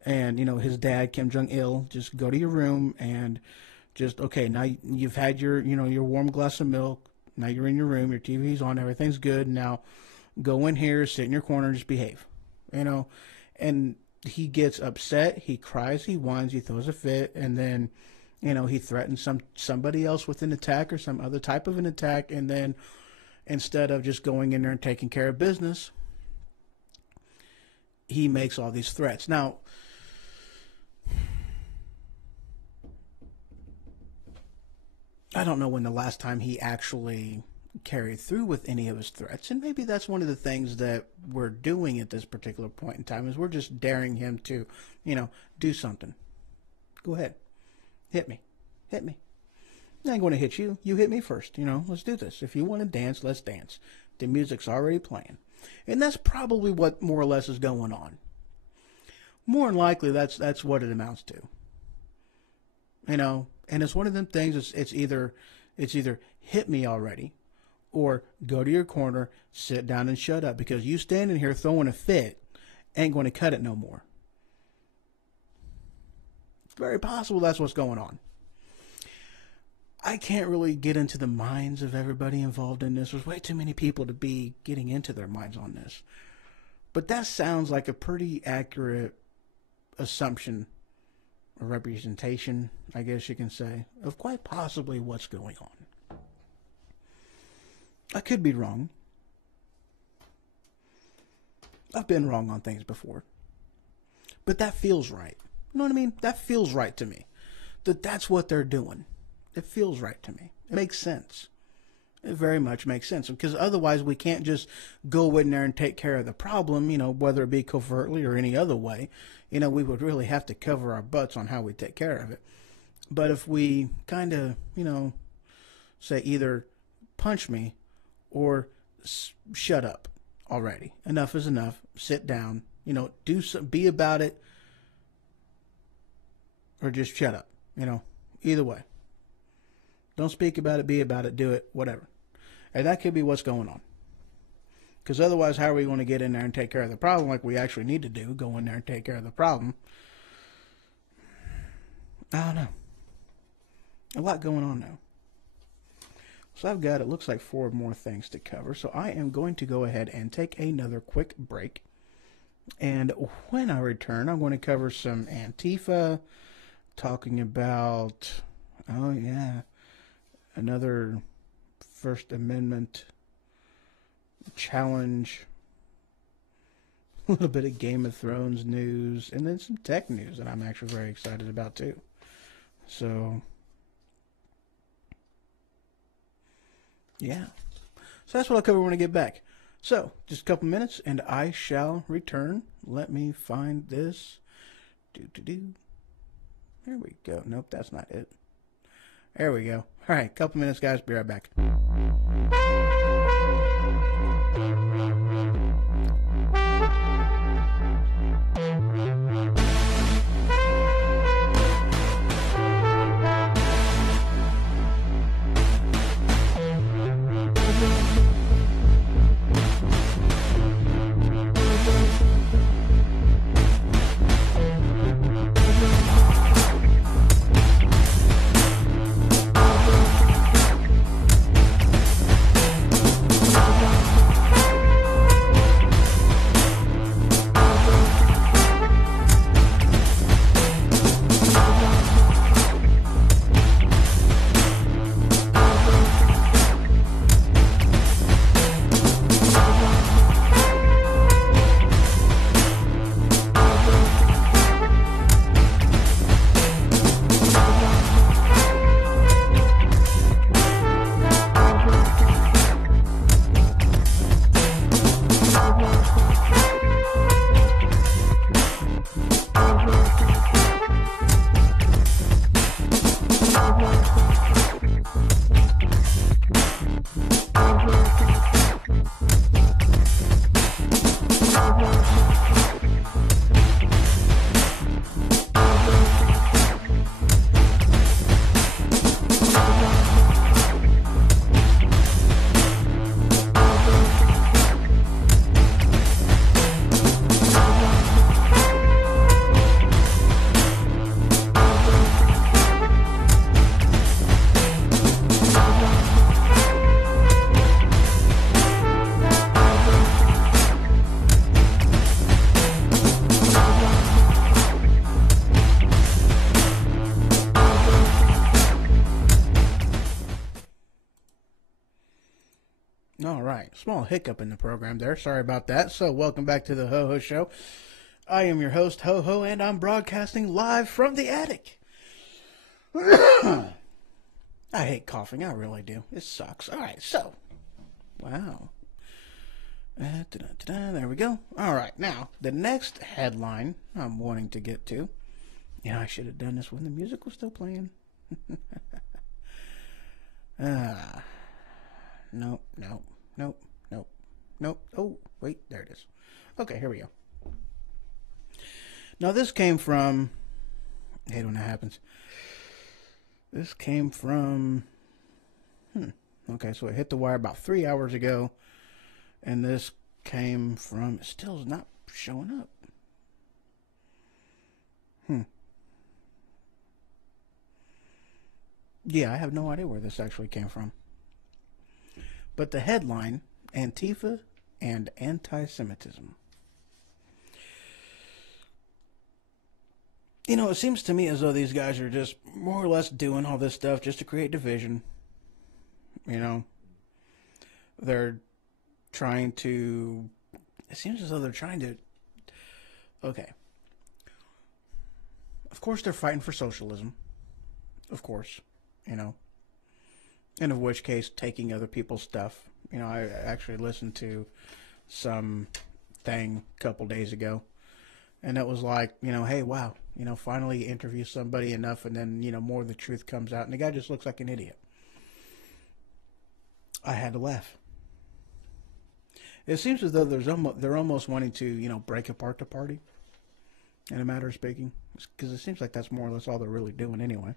and, his dad, Kim Jong-il, just go to your room and just, okay, now you've had your warm glass of milk. Now you're in your room, your TV's on, everything's good. Now go in here, sit in your corner, and just behave, and he gets upset, he cries, he whines, he throws a fit, and then, he threatens somebody else with an attack or some other type of an attack, and then instead of just going in there and taking care of business, he makes all these threats. Now, I don't know when the last time he actually carried through with any of his threats, and maybe that's one of the things that we're doing at this particular point in time is we're just daring him to, do something. Go ahead. Hit me. Hit me. I ain't going to hit you. You hit me first. Let's do this. If you want to dance, let's dance. The music's already playing. And that's probably what more or less is going on. More than likely, that's what it amounts to. And it's one of them things, it's either hit me already or go to your corner, sit down and shut up, because you standing here throwing a fit ain't going to cut it no more. It's very possible that's what's going on. I can't really get into the minds of everybody involved in this. There's way too many people to be getting into their minds on this. But that sounds like a pretty accurate assumption or representation, I guess you can say, of quite possibly what's going on. I could be wrong. I've been wrong on things before. But that feels right. You know what I mean? That feels right to me. That's what they're doing. It feels right to me. It makes sense. It very much makes sense, because otherwise we can't just go in there and take care of the problem, whether it be covertly or any other way. We would really have to cover our butts on how we take care of it. But if we kind of, say either punch me or shut up already. Enough is enough. Sit down. Be about it, or just shut up. Either way. Don't speak about it, be about it, do it, whatever. And that could be what's going on. Because otherwise, how are we going to get in there and take care of the problem like we actually need to do? Go in there and take care of the problem. I don't know. A lot going on now. So I've got, it looks like 4 more things to cover. So I am going to go ahead and take another quick break. And when I return, I'm going to cover some Antifa, talking about, oh yeah, another First Amendment challenge, a little bit of Game of Thrones news, and then some tech news that I'm actually very excited about too. So, yeah. So that's what I'll cover when I get back. So, just a couple minutes and I shall return. Let me find this. There we go. Nope, that's not it. There we go. All right, couple minutes, guys. Be right back. All right, small hiccup in the program there. Sorry about that. So, welcome back to the Ho Ho Show. I am your host, Ho Ho, and I'm broadcasting live from the attic. I hate coughing. I really do. It sucks. All right, so, wow. There we go. All right, now, the next headline I'm wanting to get to. Yeah, I should have done this when the music was still playing. Nope. Oh, wait, there it is. Okay, here we go. Now, this came from... I hate when that happens. This came from... Okay, so it hit the wire about 3 hours ago. And this came from... It still is not showing up. Yeah, I have no idea where this actually came from. But the headline, Antifa and Anti-Semitism. You know, it seems to me as though these guys are just more or less doing all this stuff just to create division. You know, they're trying to... It seems as though they're trying to... Okay. Of course they're fighting for socialism. Of course. You know. And of which case, taking other people's stuff. You know, I actually listened to some thing a couple days ago. And it was like, you know, hey, wow. You know, finally interview somebody enough and then, you know, more of the truth comes out. And the guy just looks like an idiot. I had to laugh. It seems as though they're almost wanting to, you know, break apart the party. In a matter of speaking. Because it seems like that's more or less all they're really doing anyway.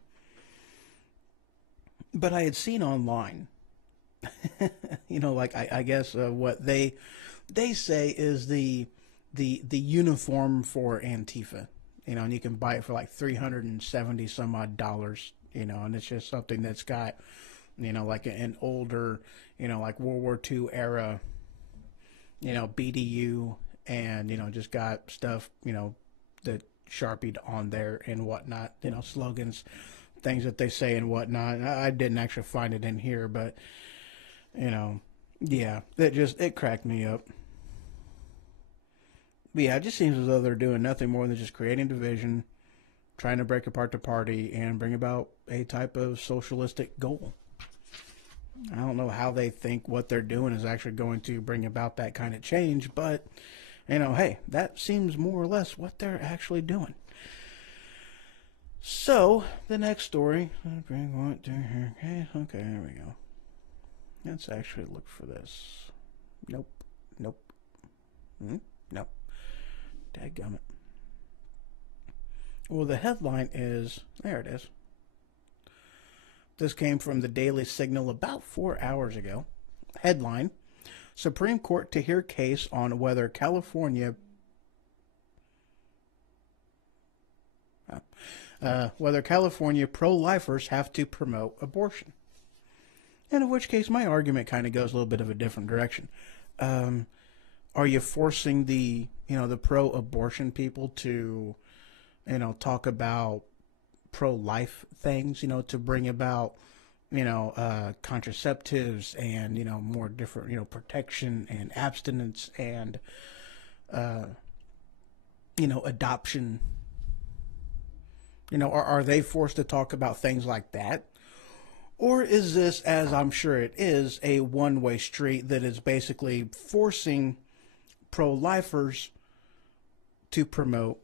But I had seen online, you know, like I guess what they say is the uniform for Antifa, you know, and you can buy it for like $370 some odd, you know, and it's just something that's got, you know, like an older, you know, like World War II era, you know, BDU, and you know, just got stuff, you know, that Sharpied on there and whatnot, you know, slogans. Things that they say and whatnot. I didn't actually find it in here, but you know, yeah, it cracked me up. But yeah, it just seems as though they're doing nothing more than just creating division, trying to break apart the party and bring about a type of socialistic goal. I don't know how they think what they're doing is actually going to bring about that kind of change, but, hey, that seems more or less what they're actually doing. So, the next story. Okay, there we go. Let's actually look for this. Nope. Nope. Dadgummit. Well, the headline is, there it is. This came from the Daily Signal about 4 hours ago. Headline: Supreme Court to hear case on whether California pro-lifers have to promote abortion. And in which case, my argument kind of goes a little bit of a different direction. Are you forcing the pro-abortion people to, talk about pro-life things, to bring about, contraceptives and, more different, protection and abstinence and, adoption? Are they forced to talk about things like that? Or is this, as I'm sure it is, a one-way street that is basically forcing pro-lifers to promote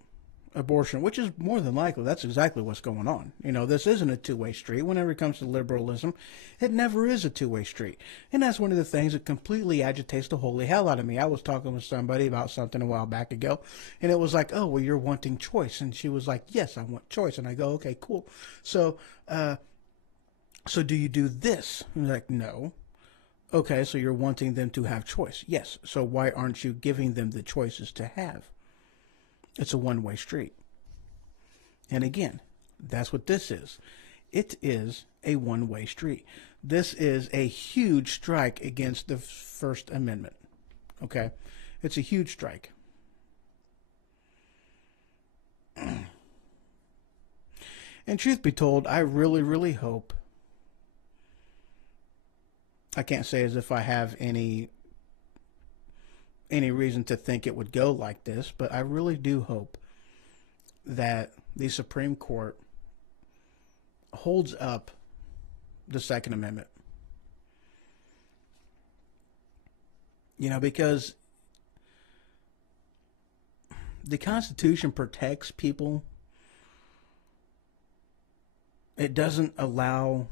abortion, which is more than likely, that's exactly what's going on. This isn't a two-way street. Whenever it comes to liberalism, it never is a two-way street. And that's one of the things that completely agitates the holy hell out of me. I was talking with somebody about something a while back ago, and it was like, oh, well, you're wanting choice. And she was like, yes, I want choice. And I go, okay, cool. So do you do this? And like, no. Okay, so you're wanting them to have choice. Yes. So why aren't you giving them the choices to have? It's a one-way street. And again, that's what this is. It is a one-way street. This is a huge strike against the First Amendment. Okay? It's a huge strike. And truth be told, I really, really hope, I can't say as if I have any reason to think it would go like this, but I really do hope that the Supreme Court holds up the Second Amendment. Because the Constitution protects people. It doesn't allow,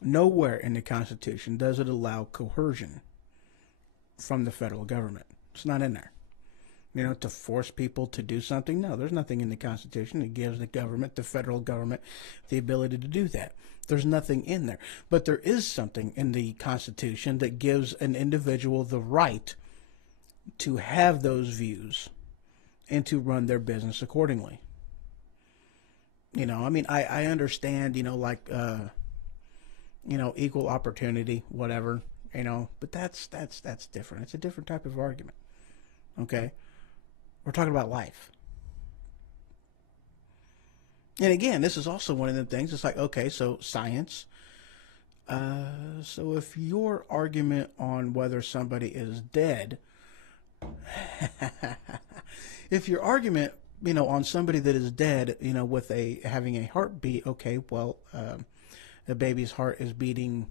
nowhere in the Constitution does it allow coercion from the federal government. It's not in there. To force people to do something. No, there's nothing in the Constitution that gives the government, the federal government, the ability to do that. There's nothing in there. But there is something in the Constitution that gives an individual the right to have those views and to run their business accordingly. I understand, equal opportunity, whatever. But that's different. It's a different type of argument. Okay? We're talking about life. And again, this is also one of the things, it's like, okay, so science. So if your argument on whether somebody is dead, if your argument, on somebody that is dead, with having a heartbeat, okay, well, a baby's heart is beating,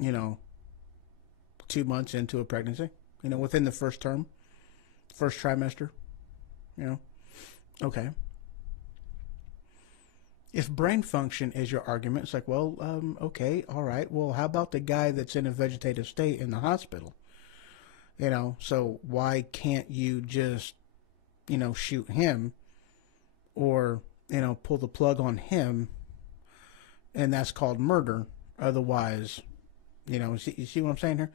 2 months into a pregnancy, within the first trimester, okay. If brain function is your argument, it's like, well, okay, all right. Well, how about the guy that's in a vegetative state in the hospital? So why can't you just, shoot him or, pull the plug on him, and that's called murder. Otherwise, you see what I'm saying here?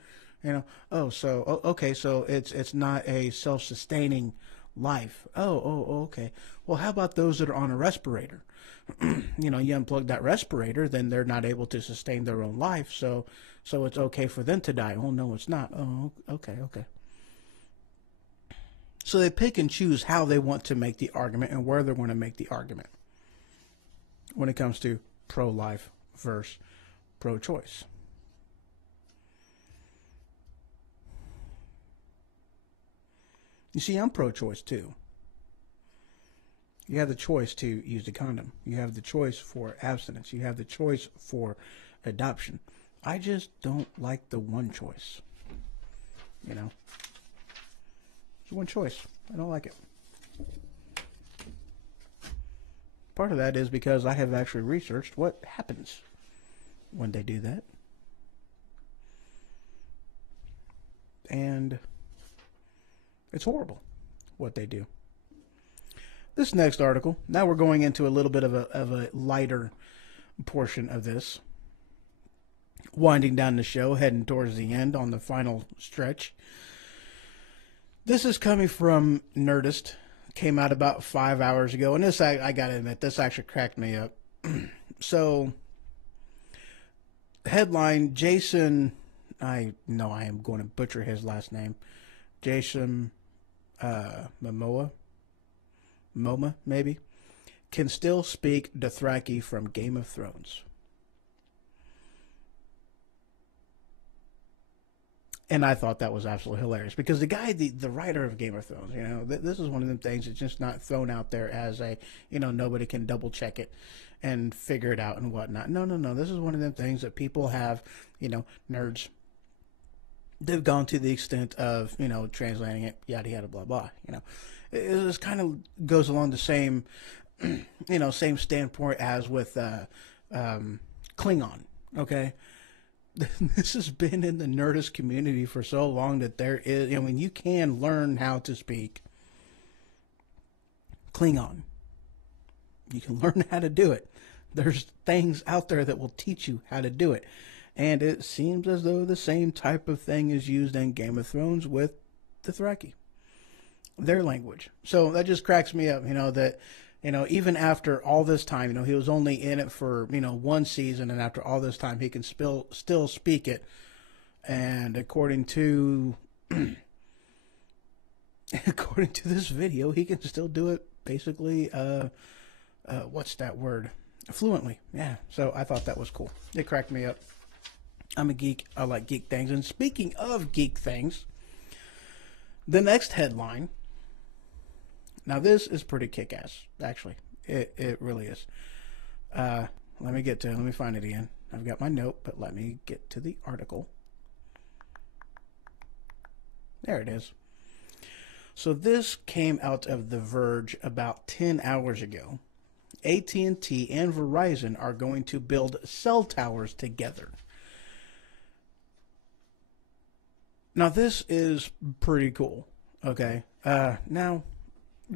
Okay, so it's not a self-sustaining life. Okay. Well, how about those that are on a respirator? You unplug that respirator, then they're not able to sustain their own life, so it's okay for them to die. Oh, no, it's not. Oh, okay. So they pick and choose how they want to make the argument and where they're going to make the argument when it comes to pro-life versus pro-choice. You see, I'm pro-choice too. You have the choice to use the condom. You have the choice for abstinence. You have the choice for adoption. I just don't like the one choice. You know, it's one choice. I don't like it. Part of that is because I have actually researched what happens when they do that. And it's horrible what they do. This next article, now we're going into a little bit of a lighter portion of this. Winding down the show, heading towards the end on the final stretch. This is coming from Nerdist. Came out about 5 hours ago. And this, I gotta admit, this actually cracked me up. So, headline, Jason, I know I am going to butcher his last name. Jason Momoa, maybe, can still speak Dothraki from Game of Thrones. And I thought that was absolutely hilarious because the guy, the writer of Game of Thrones, you know, this is one of them things that's just not thrown out there as a, you know, nobody can double check it and figure it out and whatnot. No. This is one of them things that people have, you know, nerds, they've gone to the extent of, you know, translating it, yada, yada, blah, blah, you know. It kind of goes along the same, you know, same standpoint as with Klingon, okay? This has been in the Nerdist community for so long that there is, I mean, you can learn how to speak Klingon. You can learn how to do it. There's things out there that will teach you how to do it. And it seems as though the same type of thing is used in Game of Thrones with the Dothraki, their language. So that just cracks me up, you know, that, you know, even after all this time, you know, he was only in it for, you know, one season, and after all this time, he can still speak it. And according to this video, he can still do it basically, what's that word? Fluently. Yeah. So I thought that was cool. It cracked me up. I'm a geek. I like geek things. And speaking of geek things, the next headline. Now, this is pretty kick-ass, actually. It really is. Let me find it again. I've got my note, but let me get to the article. There it is. So this came out of The Verge about 10 hours ago. AT&T and Verizon are going to build cell towers together. Now, this is pretty cool, okay? Now,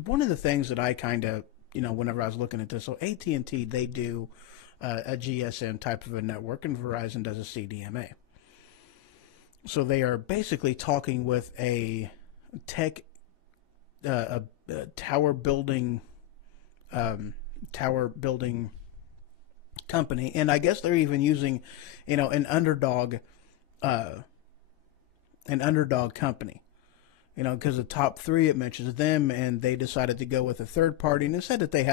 one of the things that I kind of, you know, whenever I was looking at this, so AT&T, they do a GSM type of a network, and Verizon does a CDMA. So they are basically talking with a tower building company, and I guess they're even using, you know, an underdog company. You know, because the top three, it mentions them, and they decided to go with a third party, and it said that they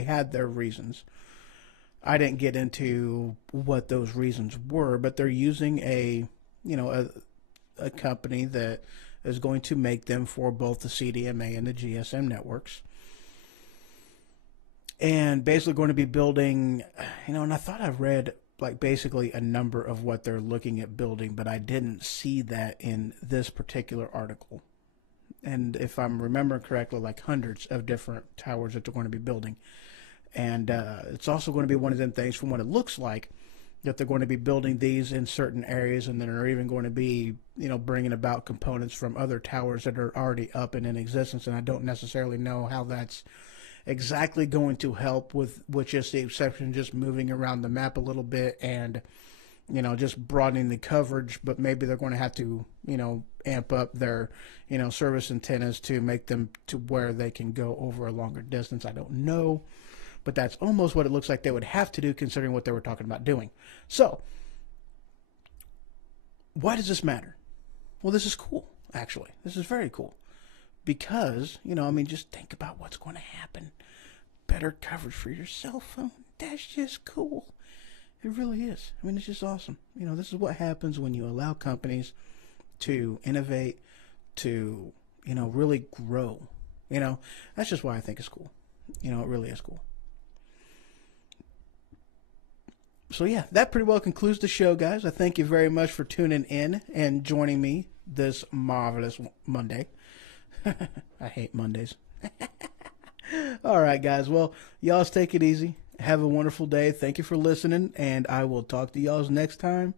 had their reasons. I didn't get into what those reasons were, but they're using a company that is going to make them for both the CDMA and the GSM networks, and basically going to be building, you know, and I thought I read like basically a number of what they're looking at building, but I didn't see that in this particular article. And if I'm remembering correctly, like hundreds of different towers that they're going to be building. And it's also going to be one of them things, from what it looks like, that they're going to be building these in certain areas, and then they're even going to be, you know, bringing about components from other towers that are already up and in existence. And I don't necessarily know how that's exactly going to help with just the exception, just moving around the map a little bit and, you know, just broadening the coverage. But maybe they're going to have to, you know, amp up their, you know, service antennas to make them to where they can go over a longer distance. I don't know, but that's almost what it looks like they would have to do, considering what they were talking about doing. So why does this matter? Well, this is cool, actually. This is very cool. Because, you know, I mean, just think about what's going to happen. Better coverage for your cell phone. That's just cool. It really is. I mean, it's just awesome. You know, this is what happens when you allow companies to innovate, to, you know, really grow. You know, that's just why I think it's cool. You know, it really is cool. So yeah, that pretty well concludes the show, guys. I thank you very much for tuning in and joining me this marvelous Monday. I hate Mondays. All right, guys. Well, y'all take it easy. Have a wonderful day. Thank you for listening, and I will talk to y'all next time.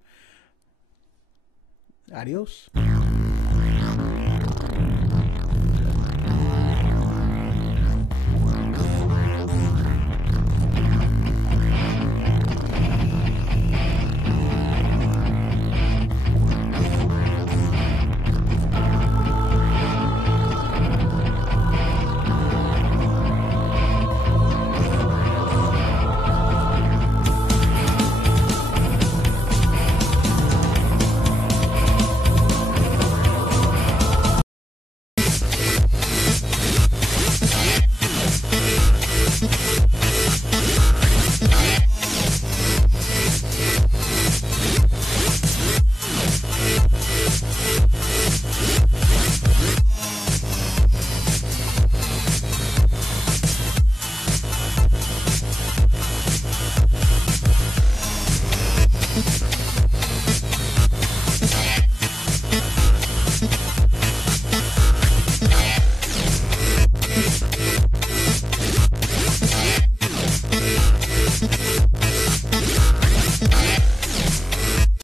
Adios.